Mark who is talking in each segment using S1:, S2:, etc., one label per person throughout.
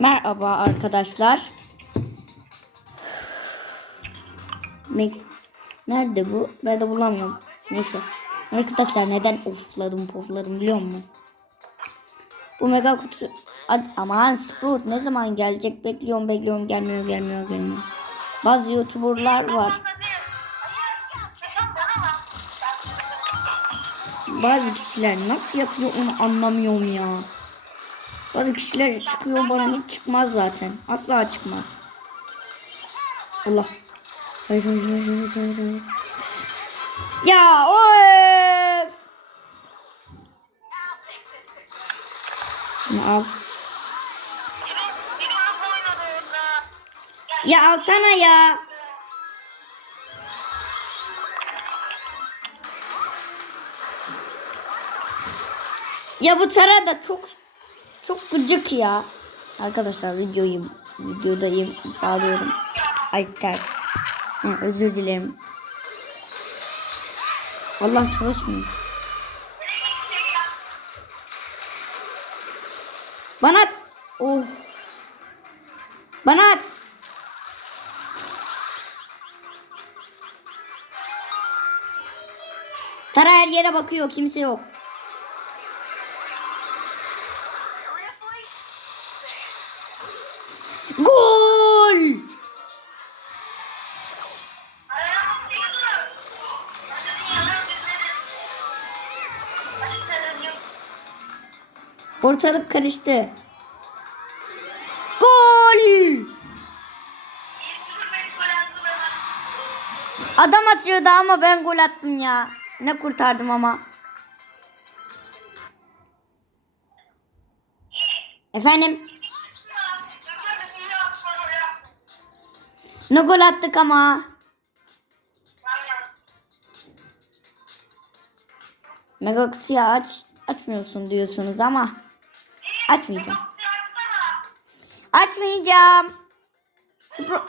S1: Merhaba arkadaşlar. Max nerede bu? Ben de bulamıyorum. Neyse. Arkadaşlar neden ofladım pofladım biliyor musun? Bu mega kutu Ad- aman Sprout ne zaman gelecek bekliyorum bekliyorum gelmiyor gelmiyor gelmiyor. Bazı youtuberlar var. Bazı kişiler nasıl yapıyor onu anlamıyorum ya. Bazı kişiler çıkıyor bana hiç çıkmaz zaten. Asla çıkmaz. Allah. Hayır hayır hayır hayır hayır. hayır. Ya of. Şunu al. Ya alsana ya. Ya bu Tara da çok çok gıcık ya. Arkadaşlar videoyu videodayım bağırıyorum. Ay ters. Ha, özür dilerim. Allah çalışmıyor. Bana at. Oh. Bana at. Tara her yere bakıyor. Kimse yok. Ortalık karıştı. Gol! Adam atıyordu ama ben gol attım ya. Ne kurtardım ama. Efendim? Ne gol attık ama. Mega kutuyu aç. Açmıyorsun diyorsunuz ama. Açmayacağım. Açmayacağım. Spro-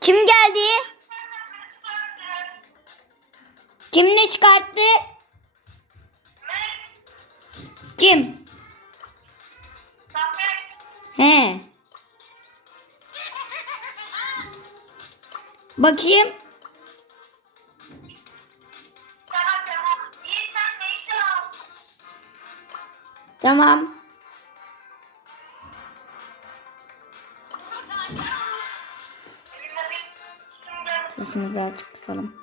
S1: Kim geldi? Kim ne çıkarttı? Kim? He. Bakayım. Tamam. Sesini birazcık kısalım.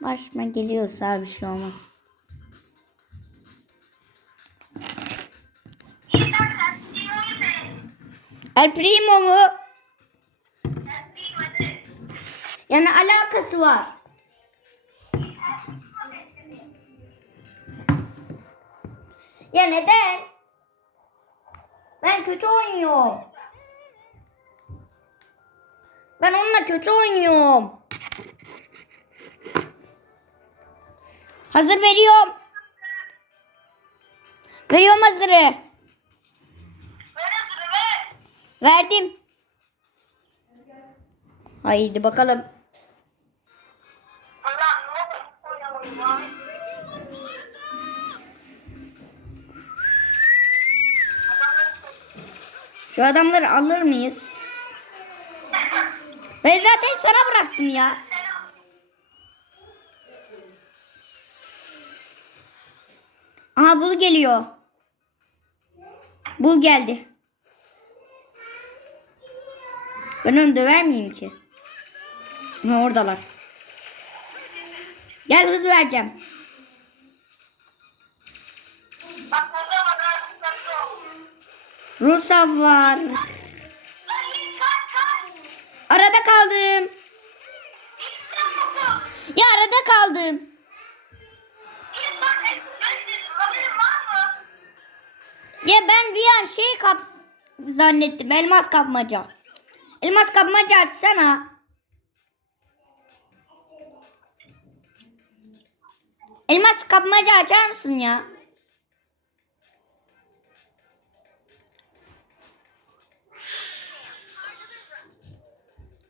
S1: Başıma geliyorsa bir şey olmaz. El Primo mu? Yani alakası var. Ya neden? Ben kötü oynuyorum. Ben onunla kötü oynuyorum. Hazır veriyorum. Veriyorum hazırı. Verdim. Haydi bakalım. Şu adamları alır mıyız? Ben zaten sana bıraktım ya. Aha bul geliyor. Bul geldi. Ben onu döver miyim ki? Ha, oradalar. Gel hız vereceğim. Rusav var. Arada kaldım. Ya arada kaldım. Ya ben bir an şey kap zannettim. Elmas kapmaca. Elmas kapmaca açsana. Elmas kapmaca açar mısın ya?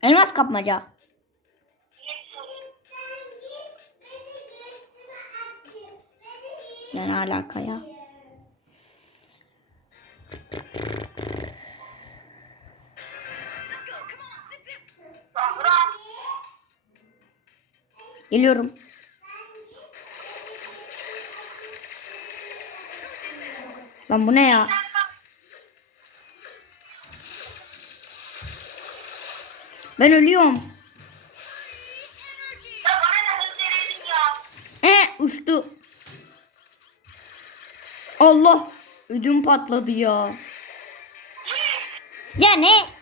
S1: Elmas kapmaca. Yani alaka ya. Geliyorum. Lan bu ne ya? Ben ölüyorum. E uçtu. Allah. Ödüm patladı ya. Ya ne?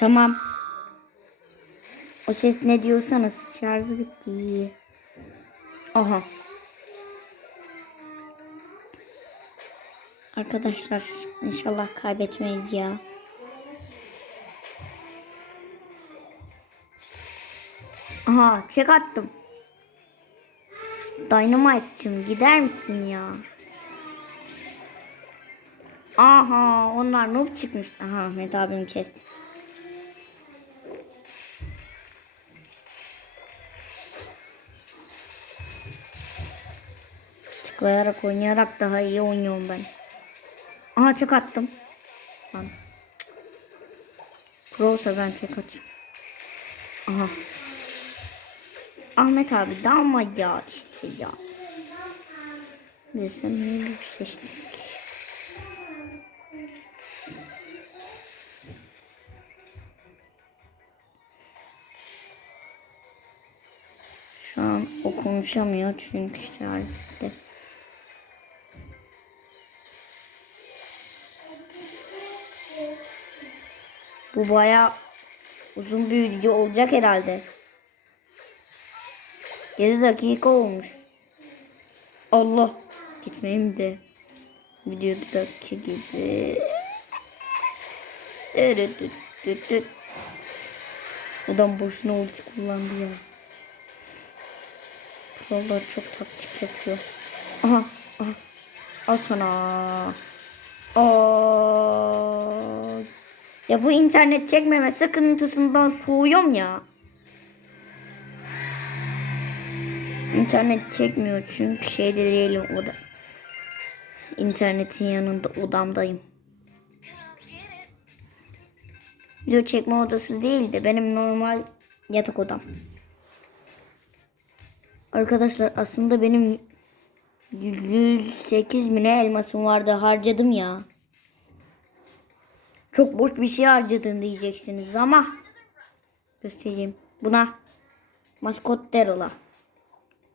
S1: Tamam. O ses ne diyorsanız şarjı bitti. Aha. Arkadaşlar inşallah kaybetmeyiz ya. Aha çek attım. Dynamite'cım gider misin ya? Aha onlar noob çıkmış. Aha Ahmet abim kesti. Tıklayarak oynayarak daha iyi oynuyorum ben. Aha çek attım. Lan. Pro'sa ben çek atıyorum. Aha. Ahmet abi dalma ya işte ya. Biz niye bir seçtik? Şu an o konuşamıyor çünkü şarjda. Bu baya uzun bir video olacak herhalde. 7 dakika olmuş. Allah gitmeyeyim de videodaki gibi. Adam boşuna ulti kullandı ya. Vallahi çok taktik yapıyor. Aha, aha. Al sana. Aa. Ya bu internet çekmeme sıkıntısından soğuyorum ya. İnternet çekmiyor çünkü şeyde değilim oda. İnternetin yanında odamdayım. Video çekme odası değil de benim normal yatak odam. Arkadaşlar aslında benim 108 mine elmasım vardı harcadım ya. Çok boş bir şey harcadın diyeceksiniz ama göstereyim. Buna maskot der ola.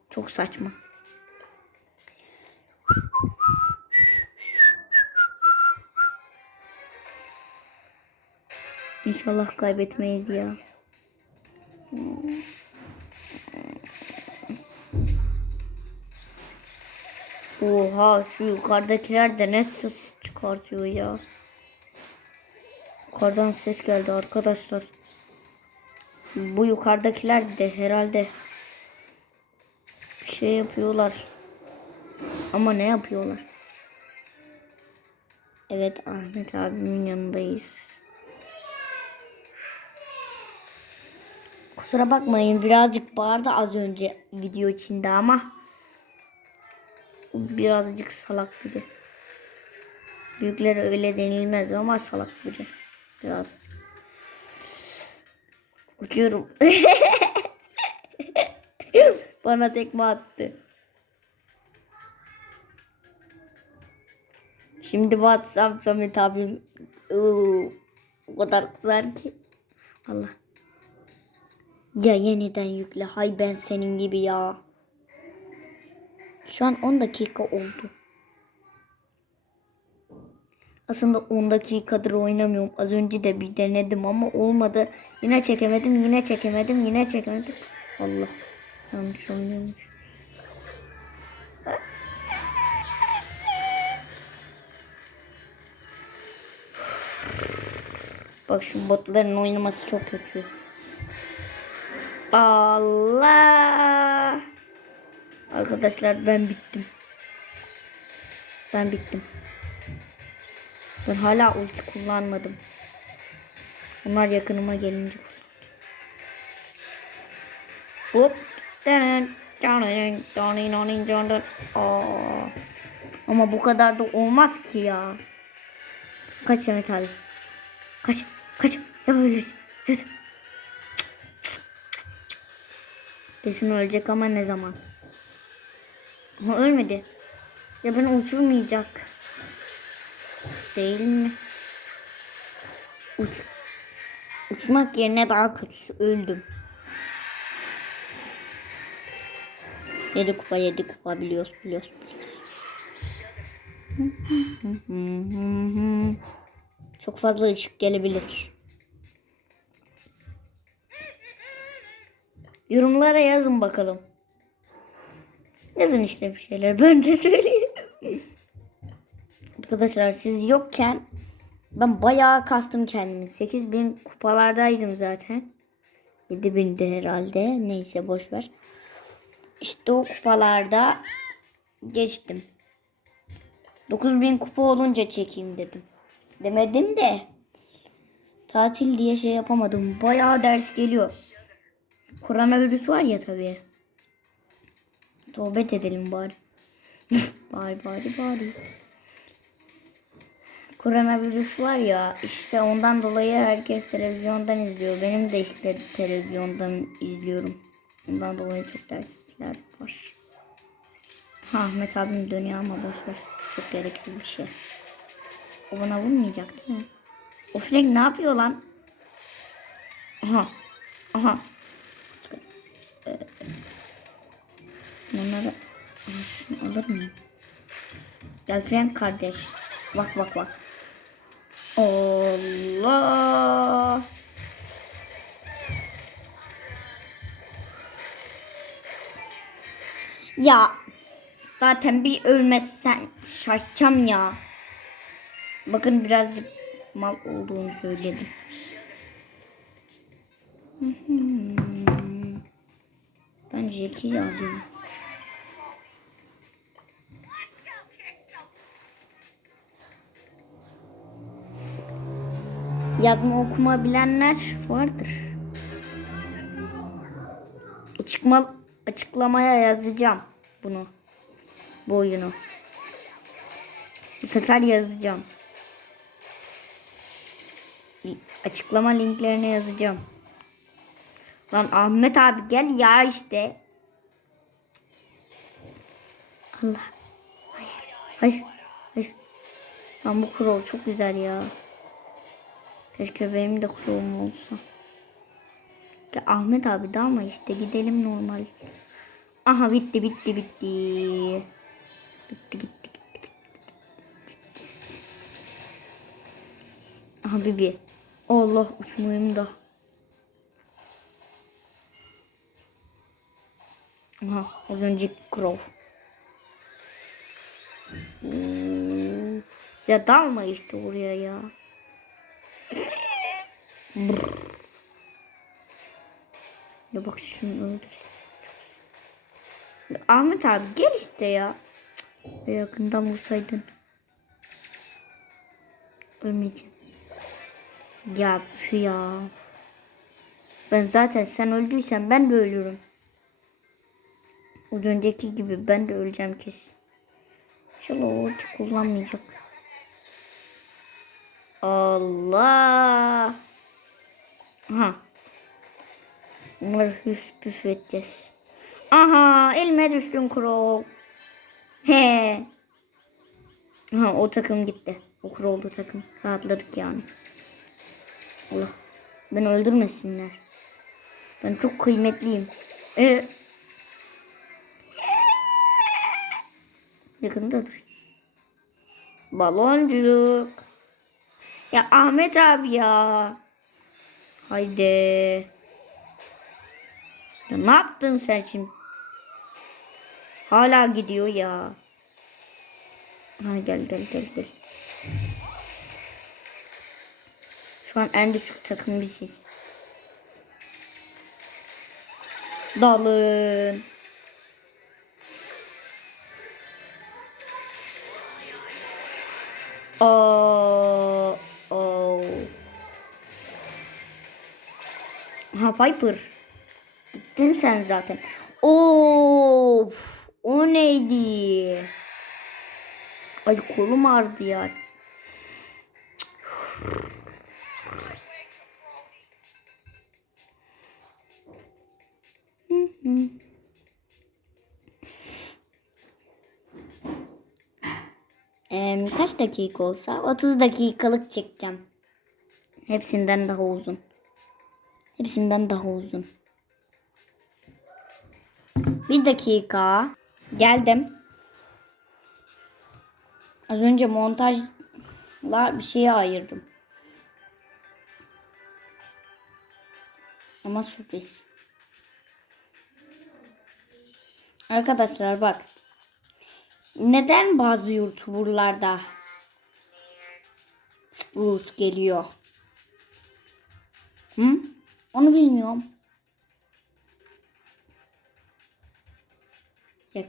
S1: Çok saçma. İnşallah kaybetmeyiz ya. Oha şu yukarıdakiler de ne ses çıkartıyor ya. Yukarıdan ses geldi arkadaşlar. Bu yukarıdakiler de herhalde bir şey yapıyorlar. Ama ne yapıyorlar? Evet Ahmet abimin yanındayız. Kusura bakmayın birazcık bağırdı az önce video içinde ama birazcık salak biri. Büyüklere öyle denilmez ama salak biri. Biraz. Uçuyorum. Bana tekme attı. Şimdi WhatsApp Samet abim ıı, o kadar kızar ki. Allah. Ya yeniden yükle. Hay ben senin gibi ya. Şu an 10 dakika oldu. Aslında 10 dakikadır oynamıyorum. Az önce de bir denedim ama olmadı. Yine çekemedim, yine çekemedim, yine çekemedim. Allah. Yanlış oynuyormuş. Bak şu botların oynaması çok kötü. Allah. Arkadaşlar ben bittim. Ben bittim. Ben hala ulti kullanmadım. Onlar yakınıma gelince Hop. Aa. Ama bu kadar da olmaz ki ya. Kaç Samet abi. Kaç. Kaç. Yapabilirsin. Evet. Kesin ölecek ama ne zaman? Ama ölmedi. Ya beni uçurmayacak. Değil mi? Uç. Uçmak yerine daha kötüsü öldüm. 7 kupa 7 kupa biliyoruz biliyoruz biliyoruz. Çok fazla ışık gelebilir. Yorumlara yazın bakalım. Yazın işte bir şeyler. Ben de söyleyeyim. Arkadaşlar siz yokken ben bayağı kastım kendimi. 8000 kupalardaydım zaten. 7000'de herhalde. Neyse boş ver. İşte o kupalarda geçtim. 9000 kupa olunca çekeyim dedim. Demedim de tatil diye şey yapamadım. Bayağı ders geliyor. Koronavirüs var ya tabii. Tövbe edelim bari. bari bari bari. Koronavirüs var ya işte ondan dolayı herkes televizyondan izliyor. Benim de işte televizyondan izliyorum. Ondan dolayı çok dersler var. Ha Ahmet abim dönüyor ama boş ver. Çok gereksiz bir şey. O bana vurmayacak değil mi? O Frank ne yapıyor lan? Aha. Aha. Ee, Bunları alır mıyım? Gel Frank kardeş. Bak bak bak. Allah. Ya zaten bir ölmezsen şaşacağım ya. Bakın birazcık mal olduğunu söyledim. Ben Jack'i alayım. Yazma okuma bilenler vardır. Açıkma, açıklamaya yazacağım bunu. Bu oyunu. Bu sefer yazacağım. Açıklama linklerine yazacağım. Lan Ahmet abi gel ya işte. Allah. Hayır. Hayır. Hayır. Lan bu crow çok güzel ya. Keşke benim de crow'um olsa. Ya Ahmet abi de ama işte gidelim normal. Aha bitti bitti bitti. Bitti gitti gitti. gitti. Aha Bibi. Allah uçmayayım da. Aha az önceki crow. Hmm. Ya dalma işte oraya ya. Ya bak şunu öldürsün. Ahmet abi gel işte ya. Ya Yakından vursaydın. Ölmeyeceğim. Ya ya. Ben zaten sen öldüysen ben de ölürüm. Az önceki gibi ben de öleceğim kesin. İnşallah o ulti kullanmayacak. Allah. Aha. Bunları hüs püf edeceğiz. Aha elime düştün Crow. He. Aha o takım gitti. O Crow'lu takım. Rahatladık yani. Allah. Beni öldürmesinler. Ben çok kıymetliyim. Ee, Yakında dur. Baloncuk. Ya Ahmet abi ya. Haydi. Ya ne yaptın sen şimdi? Hala gidiyor ya. Ha gel gel gel gel. Şu an en düşük takım biziz. Dalın. Oo, Ha Piper. Gittin sen zaten. Of, o neydi? Ay kolum ağrıdı ya. Em, kaç dakika olsa 30 dakikalık çekeceğim. Hepsinden daha uzun. Hepsinden daha uzun. Bir dakika. Geldim. Az önce montajla bir şeye ayırdım. Ama sürpriz. Arkadaşlar bak. Neden bazı YouTuber'larda Sprout geliyor? Hı? Onu bilmiyorum. Yok.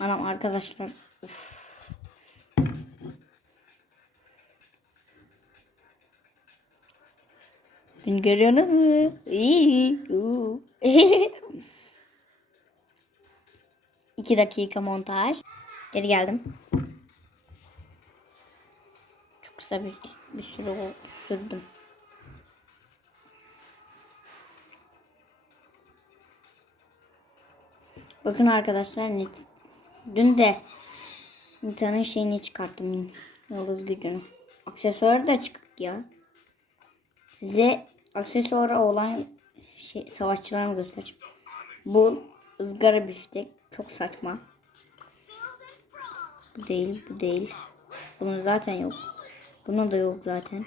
S1: Anam arkadaşlar. Uf. Beni görüyorsunuz mu? İyi. İki dakika montaj. Geri geldim. Çok kısa bir, bir süre sürdüm. Bakın arkadaşlar net. Dün de Nita'nın şeyini çıkarttım. Yıldız gücünü. Aksesuarı da çıkık ya. Size aksesuara olan şey, savaşçılarımı göstereceğim. Bu ızgara biftek. Çok saçma. Bu değil, bu değil. Bunun zaten yok. Bunun da yok zaten.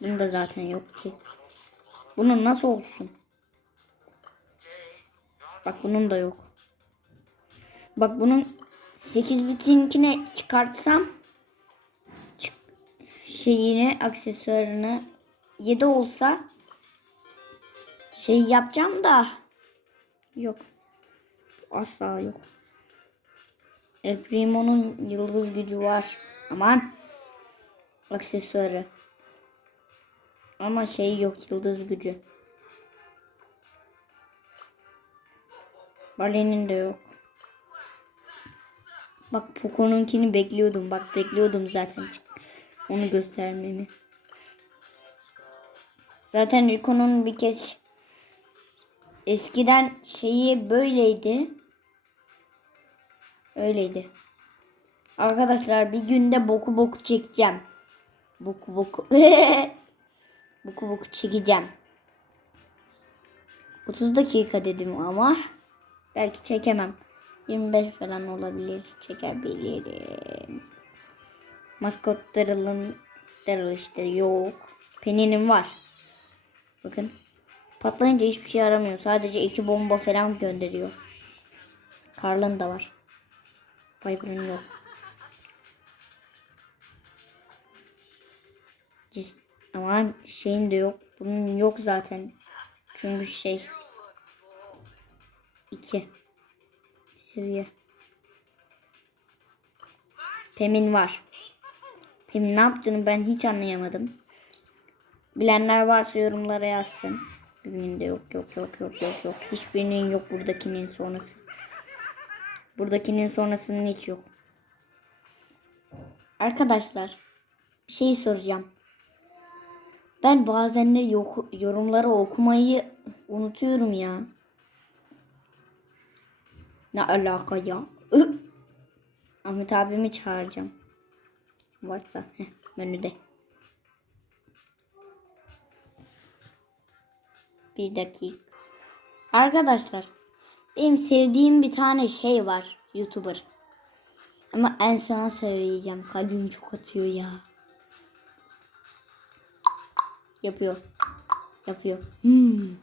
S1: Bunun da zaten yok ki. Bunun nasıl olsun? Bak bunun da yok. Bak bunun 8 bitinkine çıkartsam çık- şeyini aksesuarını 7 olsa şey yapacağım da yok. Asla yok. El Primo'nun yıldız gücü var. Aman. Aksesuarı. Ama şey yok yıldız gücü. Barley'nin de yok. Bak Poco'nunkini bekliyordum. Bak bekliyordum zaten. Onu göstermemi. Zaten Rico'nun bir kez eskiden şeyi böyleydi. Öyleydi. Arkadaşlar bir günde boku boku çekeceğim. Boku boku. boku boku çekeceğim. 30 dakika dedim ama belki çekemem. 25 falan olabilir. Çekebilirim. Maskot Daryl'ın Daryl işte yok. Penny'nin var. Bakın. Patlayınca hiçbir şey aramıyor. Sadece iki bomba falan gönderiyor. Karl'ın da var. Piper'ın yok. Aman şeyin de yok. Bunun yok zaten. Çünkü şey. iki seviye. Pem'in var. Pem'in ne yaptığını ben hiç anlayamadım. Bilenler varsa yorumlara yazsın. Birinin de yok yok yok yok yok yok. Hiçbirinin yok buradakinin sonrası. Buradakinin sonrasının hiç yok. Arkadaşlar bir şey soracağım. Ben bazenleri yorumları okumayı unutuyorum ya. Ne alaka ya? Ü! Ahmet abimi çağıracağım. Varsa heh, menüde. Bir dakika. Arkadaşlar benim sevdiğim bir tane şey var. Youtuber. Ama en sana söyleyeceğim. Kalbim çok atıyor ya. Yapıyor. Yapıyor. Hmm.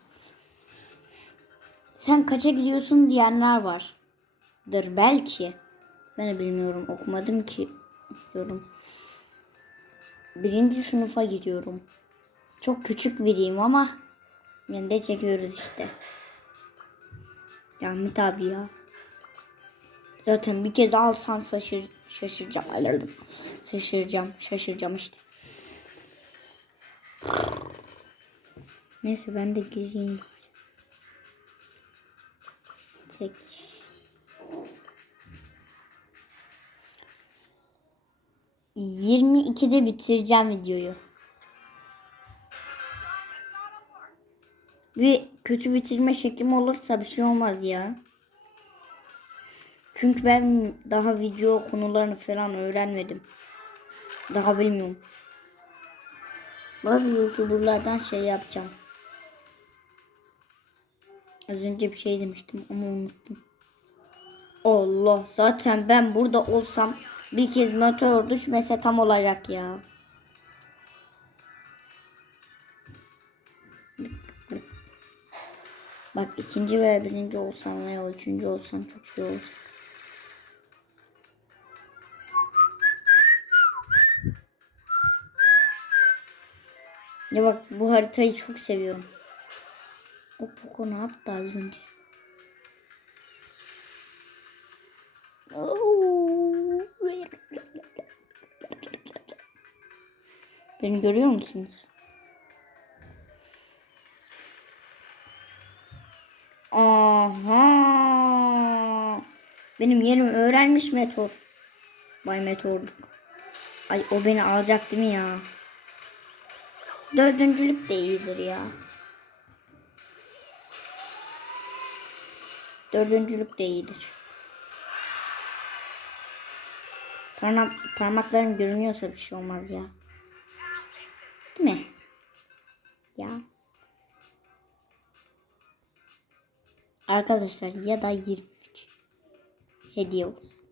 S1: Sen kaça gidiyorsun diyenler var. Dır belki. Ben de bilmiyorum. Okumadım ki. Diyorum. Birinci sınıfa gidiyorum. Çok küçük biriyim ama yine de çekiyoruz işte. Ya Ahmet abi ya. Zaten bir kez alsan şaşır, şaşıracağım. Alerdim. Şaşıracağım. Şaşıracağım işte. Neyse ben de gireyim. Çek. Yirmi ikide bitireceğim videoyu. Bir kötü bitirme şeklim olursa bir şey olmaz ya. Çünkü ben daha video konularını falan öğrenmedim. Daha bilmiyorum. Bazı youtuberlardan şey yapacağım. Az önce bir şey demiştim ama unuttum. Allah zaten ben burada olsam bir kez meteor düşmese tam olacak ya. Bak ikinci veya birinci olsam veya üçüncü olsam çok iyi olacak. Ya bak bu haritayı çok seviyorum. O Poco ne yaptı az önce? Oo. Beni görüyor musunuz? Aha. Benim yerimi öğrenmiş Meteor. Bay Meteor'duk. Ay o beni alacak değil mi ya? Dördüncülük de iyidir ya. Dördüncülük de iyidir. Parmak, parmaklarım görünüyorsa bir şey olmaz ya. Değil mi? Ya. Arkadaşlar ya da 23. Hediye olsun.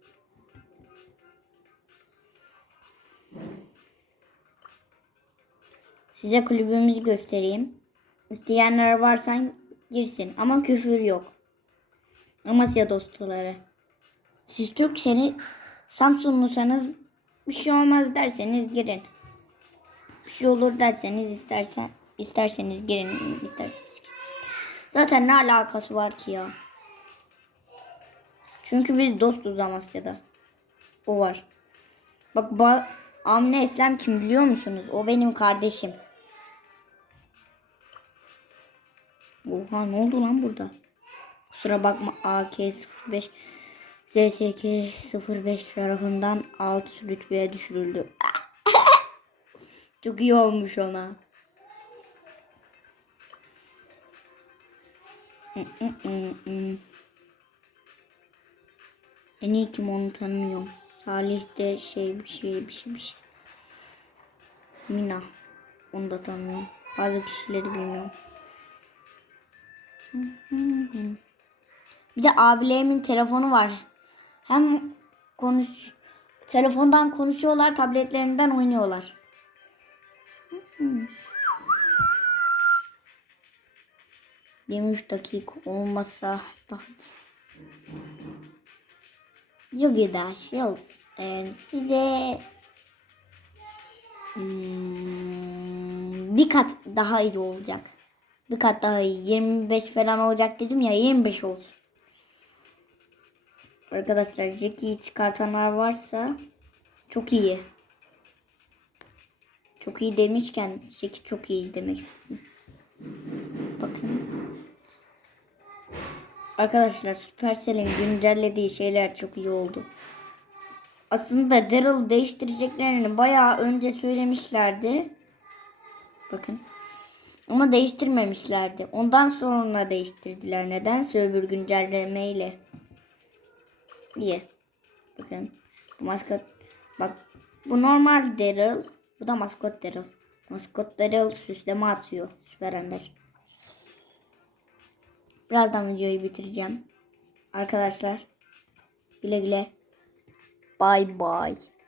S1: Size kulübümüzü göstereyim. İsteyenler varsa girsin ama küfür yok. Amasya dostları. Siz Türkseniz Samsunlusanız bir şey olmaz derseniz girin. Bir şey olur derseniz istersen isterseniz girin isterseniz. Zaten ne alakası var ki ya? Çünkü biz dostuz Amasya'da. O var. Bak ba Amne Eslem kim biliyor musunuz? O benim kardeşim. Oha ne oldu lan burada? Kusura bakma AK05 ZSK 05 tarafından alt rütbeye düşürüldü. Çok iyi olmuş ona. En iyi kim onu tanımıyorum. Salih de şey bir şey bir şey bir şey. Mina. Onu da tanımıyorum. Bazı kişileri bilmiyorum. Bir de abilerimin telefonu var. Hem konuş telefondan konuşuyorlar, tabletlerinden oynuyorlar. 23 dakika olmasa daha Yok da şey olsun. Ee, size hmm, bir kat daha iyi olacak. Bir kat daha iyi. 25 falan olacak dedim ya 25 olsun. Arkadaşlar Jackie'yi çıkartanlar varsa çok iyi. Çok iyi demişken Jackie çok iyi demek istedim. Bakın. Arkadaşlar Supercell'in güncellediği şeyler çok iyi oldu. Aslında Daryl değiştireceklerini bayağı önce söylemişlerdi. Bakın. Ama değiştirmemişlerdi. Ondan sonra değiştirdiler. Nedense öbür güncellemeyle. İyi. Bakın. Bu maskot. Bak. Bu normal Daryl. Bu da maskot Daryl. Maskot Daryl süsleme atıyor. Süper Ender. Birazdan videoyu bitireceğim. Arkadaşlar. Güle güle. Bay bay.